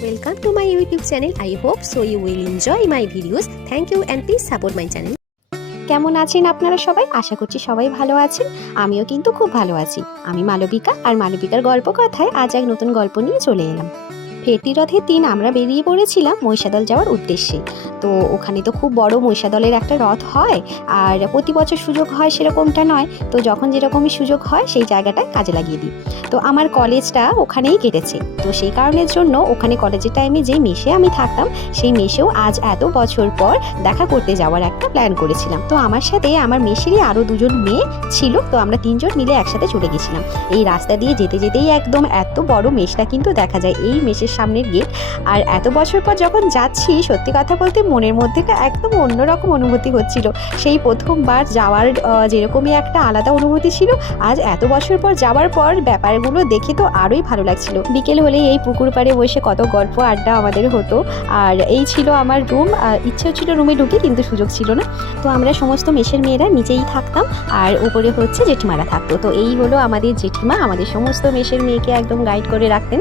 Welcome to my YouTube channel. I hope so you will enjoy my videos. Thank you and please support my channel. কেমন আছেন আপনারা সবাই? আশা করছি সবাই ভালো আছেন। আমিও কিন্তু খুব ভালো আছি। আমি মালবিকা, আর মালবিকার গল্প কথায় আজ এক নতুন গল্প নিয়ে চলে এলাম। ফেরতি রথের দিন আমরা বেরিয়ে পড়েছিলাম মহিষাদল যাওয়ার উদ্দেশ্যে। তো ওখানে তো খুব বড় মহিষাদলের একটা রথ হয়, আর প্রতি বছর সুযোগ হয় সেরকমটা নয়। তো যখন যেরকমই সুযোগ হয় সেই জায়গাটায় কাজে লাগিয়ে দিই। তো আমার কলেজটা ওখানেই কেটেছে, তো সেই কারণের জন্য ওখানে কলেজের টাইমে যেই মেসে আমি থাকতাম সেই মেসেও আজ এত বছর পর দেখা করতে যাওয়ার একটা প্ল্যান করেছিলাম। তো আমার সাথে আমার মেসেরই আরও দুজন মেয়ে ছিল, তো আমরা তিনজন মিলে একসাথে চলে গেছিলাম। এই রাস্তা দিয়ে যেতে যেতেই একদম এত বড় মেসটা কিন্তু দেখা যায়, এই মেসের সামনের গেট। আর এত বছর পর যখন যাচ্ছি, সত্যি কথা বলতে মনের মধ্যে একদম অন্যরকম অনুভূতি হচ্ছিল। সেই প্রথমবার যাওয়ার যেরকমই একটা আলাদা অনুভূতি ছিল, আজ এত বছর পর যাওয়ার পর ব্যাপারগুলো দেখে তো আরোই ভালো লাগছিল। বিকেল হলে এই পুকুর পাড়ে বসে কত গল্প আড্ডা আমাদের হতো। আর এই ছিল আমার রুম। ইচ্ছেও ছিল রুমে ঢুকে, কিন্তু সুযোগ ছিল না। তো আমরা সমস্ত মেসের মেয়েরা নিচেই থাকতাম, আর উপরে হচ্ছে জেঠিমারা থাকতো। তো এই হলো আমাদের জেঠিমা, আমাদের সমস্ত মেসের মেয়েকে একদম গাইড করে রাখতেন।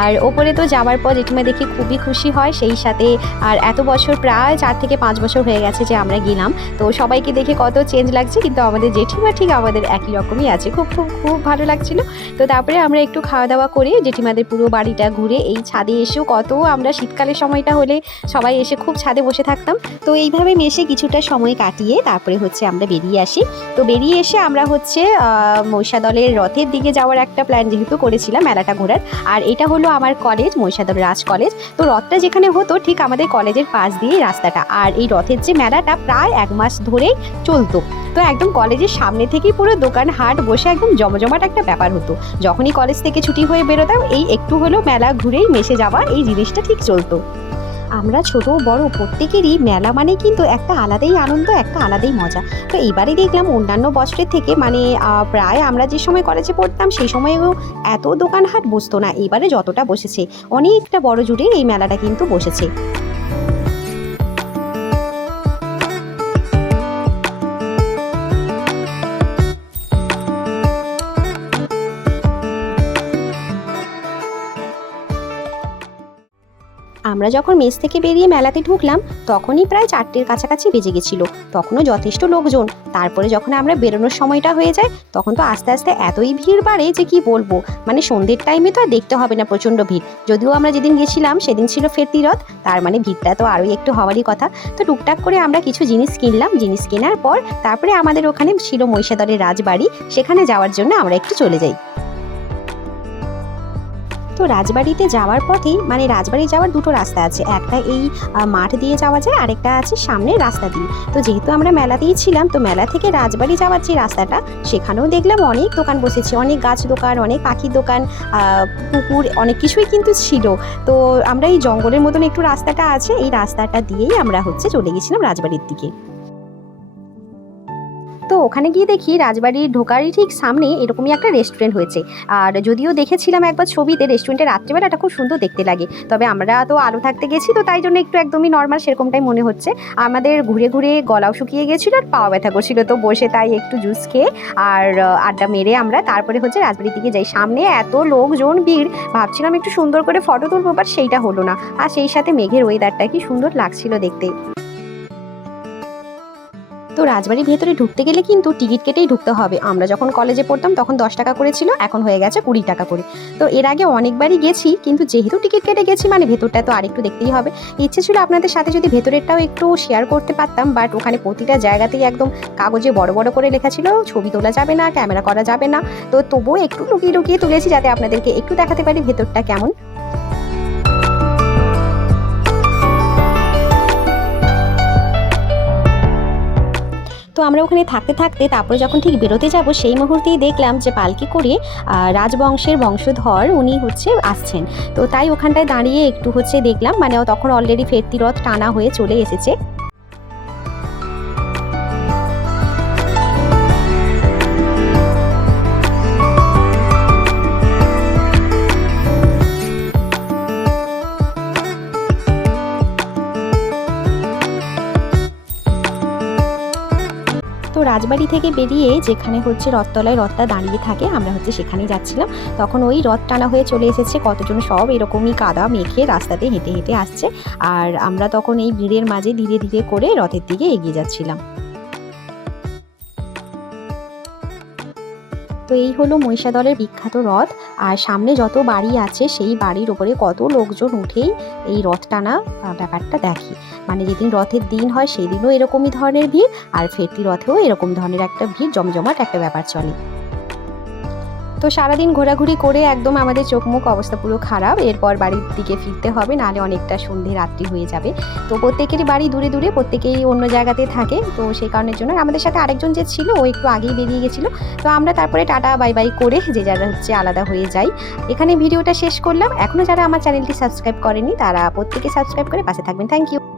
আর ওপরে তো যাওয়ার পর জেঠিমা দেখে খুবই খুশি হয়। সেই সাথে আর এত বছর, প্রায় 4 থেকে 5 বছর হয়ে গেছে যে আমরা গেলাম, তো সবাইকে দেখে কত চেঞ্জ লাগছে, কিন্তু আমাদের জেঠিমা ঠিক আমাদের একই রকমই আছে। খুব খুব খুব ভালো লাগছিল। তো তারপরে আমরা একটু খাওয়া দাওয়া করে জেঠিমাদের পুরো বাড়িটা ঘুরে এই ছাদে এসেও কত আমরা শীতকালের সময়টা হলে সবাই এসে খুব ছাদে বসে থাকতাম। তো এইভাবে মেসে কিছুটা সময় কাটিয়ে তারপরে হচ্ছে আমরা বেরিয়ে আসি। তো বেরিয়ে এসে আমরা হচ্ছে মহিষাদলের রথের দিকে যাওয়ার একটা প্ল্যান যেহেতু করেছিলাম, মেলাটা ঘোরার। আর এটা হলো আমার কলেজ, মহিষাদল রাজ কলেজ। তো রথটা যেখানে হতো ঠিক আমাদের কলেজের পাশ দিয়ে রাস্তাটা। আর এই রথের যে মেলাটা প্রায় 1 মাস ধরেই চলতো। তো একদম কলেজের সামনে থেকেই পুরো দোকান হাট বসে একদম জমজমাট একটা ব্যাপার হতো। যখনই কলেজ থেকে ছুটি হয়ে বেরোতাম, এই একটু হলেও মেলা ঘুরেই মেসে যাওয়া, এই জিনিসটা ঠিক চলতো। আমরা ছোট বড় প্রত্যেকেরই মেলা মানে কিন্তু একটা আলাদাই আনন্দ, একটা আলাদাই মজা। তো এইবারে দেখলাম অন্যান্য বছরের থেকে প্রায় আমরা যে সময় কলেজে পড়তাম সেই সময়েও এত দোকানহাট বসতো না। এবারে যতটা বসেছে, অনেকটা বড় জুড়ে এই মেলাটা কিন্তু বসেছে। আমরা যখন মেস থেকে বেরিয়ে মেলাতে ঢুকলাম, তখনই প্রায় 4টের কাছাকাছি বেজে গেছিল। তখনও যথেষ্ট লোকজন। তারপরে যখন আমরা বেরোনোর সময়টা হয়ে যায়, তখন তো আস্তে আস্তে এতই ভিড় বাড়ে যে কি বলবো। মানে সন্ধ্যের টাইমে তো আর দেখতে হবে না প্রচণ্ড ভিড়। যদিও আমরা যেদিন গেছিলাম সেদিন ছিল ফেরতি রথ, তার মানে ভিড়টা তো আরোই একটু হওয়ারই কথা। তো টুকটাক করে আমরা কিছু জিনিস কিনলাম। জিনিস কেনার পর তারপরে আমাদের ওখানে ছিল মহিষাদলের রাজবাড়ি, সেখানে যাওয়ার জন্য আমরা একটু চলে যাই। তো রাজবাড়িতে যাওয়ার পথেই, মানে রাজবাড়ি যাওয়ার দুটো রাস্তা আছে, একটা এই মাঠ দিয়ে যাওয়া যায়, আরেকটা আছে সামনের রাস্তা দিয়ে। তো যেহেতু আমরা মেলাতেই ছিলাম, তো মেলা থেকে রাজবাড়ি যাওয়ার যে রাস্তাটা, সেখানেও দেখলাম অনেক দোকান বসেছে, অনেক গাছ দোকান, অনেক পাখির দোকান, পুকুর, অনেক কিছুই কিন্তু ছিল। তো আমরা এই জঙ্গলের মতন একটু রাস্তাটা আছে, এই রাস্তাটা দিয়েই আমরা হচ্ছে চলে গেছিলাম রাজবাড়ির দিকে। তো ওখানে গিয়ে দেখি রাজবাড়ির ঢোকারই ঠিক সামনে এরকমই একটা রেস্টুরেন্ট হয়েছে। আর যদিও দেখেছিলাম একবার ছবিতে, রেস্টুরেন্টের রাত্রিবেলাটা খুব সুন্দর দেখতে লাগে। তবে আমরা তো আলো থাকতে গেছি, তো তাই জন্য একটু একদমই নর্মাল সেরকমটাই মনে হচ্ছে। আমাদের ঘুরে ঘুরে গলাও শুকিয়ে গেছিলো আর পাওয়া ব্যথা করছিল, তো বসে তাই একটু জুস খেয়ে আর আড্ডা মেরে আমরা তারপরে হচ্ছে রাজবাড়ির দিকে যাই। সামনে এত লোকজন ভিড়, ভাবছিলাম একটু সুন্দর করে ফটো তুলবো, বাট সেইটা হলো না। আর সেই সাথে মেঘের ওয়েদারটা কি সুন্দর লাগছিল দেখতে। তো রাজবাড়ির ভেতরে ঢুকতে গেলে কিন্তু টিকিট কেটেই ঢুকতে হবে। আমরা যখন কলেজে পড়তাম তখন 10 টাকা করে ছিল, এখন হয়ে গেছে 20 টাকা করে। তো এর আগে অনেকবারই গেছি, কিন্তু যেহেতু টিকিট কেটে গেছি মানে ভেতরটা তো আরেকটু দেখতেই হবে। ইচ্ছে ছিল আপনাদের সাথে যদি ভেতরেরটাও একটু শেয়ার করতে পারতাম, বাট ওখানে প্রতিটা জায়গাতেই একদম কাগজে বড় বড় করে লেখা ছিল ছবি তোলা যাবে না, ক্যামেরা করা যাবে না। তো তবুও একটু লুকিয়ে লুকিয়ে তুলেছি, যাতে আপনাদেরকে একটু দেখাতে পারি ভেতরটা কেমন। তো আমরা ওখানে থাকতে থাকতে তারপরে যখন ঠিক বেরোতে যাব, সেই মুহূর্তেই দেখলাম যে পালকি করে রাজবংশের বংশধর উনি হচ্ছে আসছেন। তো তাই ওখানটায় দাঁড়িয়ে একটু হচ্ছে দেখলাম, মানে তখন অলরেডি ফেরতি রথ টানা হয়ে চলে এসেছে। তো রাজবাড়ি থেকে বেরিয়ে যেখানে হচ্ছে রথতলায় রথটা দাঁড়িয়ে থাকে আমরা হচ্ছে সেখানেই যাচ্ছিলাম। তখন ওই রথ টানা হয়ে চলে এসেছে, কতজন সব এরকমই কাদা মেখে রাস্তাতে হেঁটে হেঁটে আসছে। আর আমরা তখন এই ভিড়ের মাঝে ধীরে ধীরে করে রথের দিকে এগিয়ে যাচ্ছিলাম। তো এই হলো মহিষাদলের বিখ্যাত রথ। আর সামনে যত বাড়ি আছে সেই বাড়ির ওপরে কত লোকজন উঠেই এই রথ টানা ব্যাপারটা দেখি। মানে যেদিন রথের দিন হয় সেই দিনও এরকমই ধরনের ভিড়, আর ফেরতি রথেও এরকম ধরনের একটা ভিড়, জমজমাট একটা ব্যাপার চলে। তো সারাদিন ঘোরাঘুরি করে একদম আমাদের চোখ মুখ অবস্থা পুরো খারাপ। এরপর বাড়ির দিকে ফিরতে হবে, নাহলে অনেকটা সন্ধে রাত্রি হয়ে যাবে। তো প্রত্যেকেরই বাড়ি দূরে দূরে, প্রত্যেকেই অন্য জায়গাতে থাকে। তো সেই কারণের জন্য আমাদের সাথে আরেকজন যে ছিল ও একটু আগেই বেরিয়ে গেছিলো। তো আমরা তারপরে টাটা বাই বাই করে যে যারা হচ্ছে আলাদা হয়ে যাই। এখানে ভিডিওটা শেষ করলাম। এখনও যারা আমার চ্যানেলটি সাবস্ক্রাইব করেনি তারা প্রত্যেকে সাবস্ক্রাইব করে পাশে থাকবেন। Thank you.